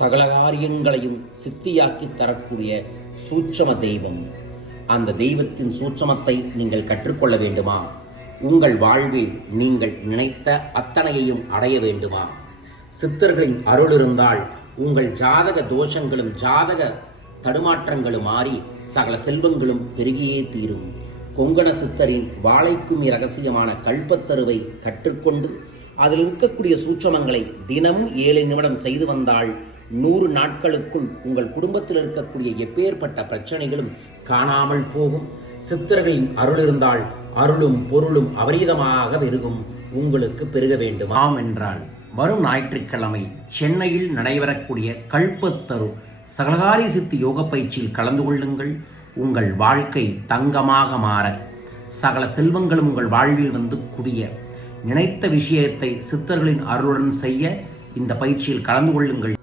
சகல காரியங்களையும் சித்தியாக்கி தரக்கூடிய சூட்சம தெய்வம். அந்த தெய்வத்தின் சூட்சமத்தை நீங்கள் கற்றுக்கொள்ள வேண்டுமா? உங்கள் வாழ்வில் நீங்கள் நினைத்த அத்தனையையும் அடைய வேண்டுமா? சித்தர்களின் அருள் இருந்தால் உங்கள் ஜாதக தோஷங்களும் ஜாதக தடுமாற்றங்களும் மாறி சகல செல்வங்களும் பெருகியே தீரும். கொங்கண சித்தரின் வாழைக்குமி ரகசியமான கல்பத்தருவை கற்றுக்கொண்டு அதில் இருக்கக்கூடிய சூட்சமங்களை தினமும் ஏழு நிமிடம் செய்து வந்தால் நூறு நாட்களுக்குள் உங்கள் குடும்பத்தில் இருக்கக்கூடிய எப்பேற்பட்ட பிரச்சனைகளும் காணாமல் போகும். சித்தர்களின் அருள் இருந்தால் அருளும் பொருளும் அபரீதமாக பெருகும். உங்களுக்கு பெருக வேண்டுமாம் என்றால் வரும் ஞாயிற்றுக்கிழமை சென்னையில் நடைபெறக்கூடிய கல்பத்தரு சகலகாரி சித்தி யோக பயிற்சியில் கலந்து கொள்ளுங்கள். உங்கள் வாழ்க்கை தங்கமாக மாற சகல செல்வங்களும் உங்கள் வாழ்வில் வந்து குவிய. நினைத்த விஷயத்தை சித்தர்களின் அருளுடன் செய்ய இந்த பயிற்சியில் கலந்து கொள்ளுங்கள்.